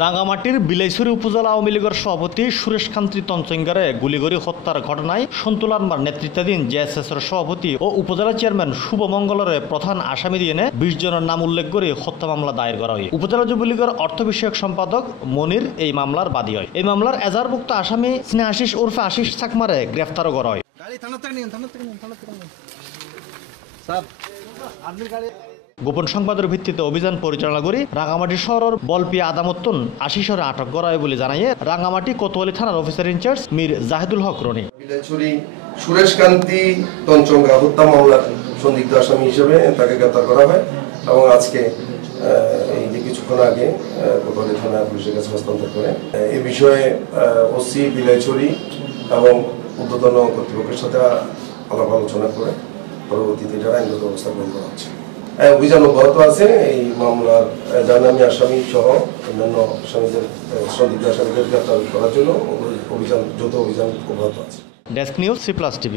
রাঙ্গামাটির বিলাইছড়ি উপজেলা আওয়ামী লীগের সভাপতি সুরেশ কান্তি তঞ্চঙ্গারে গুলিগরি হত্যার ঘটনায় সন্তুল আনমার নেতৃত্বাধীন জেএসএস-এর সভাপতি ও উপজেলা চেয়ারম্যান শুভ মঙ্গলের প্রধান আসামি দিয়ে বিশ জনের নাম উল্লেখ করে হত্যা মামলা দায়ের করা হয়। উপজেলা যুবলীগের অর্থ বিষয়ক সম্পাদক মনির এই মামলার বাদী হয়। এই মামলার এজাহারভুক্ত আসামি স্নেহাশিস ওরফে আশিস চাকমারে গ্রেফতারও করা হয়। গোপন সংবাদের ভিত্তিতে অভিযান পরিচালনা করে রাঙ্গামাটি শহরের বলপিয়া আদামত্তন আশিসরে আটক করা হয় বলে জানায় রাঙ্গামাটি কোতোয়ালি থানার অফিসার ইনচার্জ মীর জাহিদুল হক রনি। বিলাইছড়ি সুরেশ কান্তি তঞ্চঙ্গা হত্যা মামলার সন্দিগ্ধ আসামি হিসেবে তাকে গ্রেফতার করা হয় এবং আজকে এই যে কিছুক্ষণ আগে কোতোয়ালি থানা পুলিশের কাছে হস্তান্তর করে এ বিষয়ে ওসি বিলাইছড়ি এবং ঊর্ধ্বতন কর্তৃপক্ষের সাথে আলাপ আলোচনা করে পরবর্তীতে যারা আইনগত ব্যবস্থা গ্রহণ করা হচ্ছে। অভিযান অব্যাহত আছে। এই মামলার জানামি আসামি সহ অন্যান্য আসামিদের সন্দিগ্ধ আসামিদের গ্রেফতার করার জন্য যৌথ অভিযান অব্যাহত আছে। Desk news C+ TV।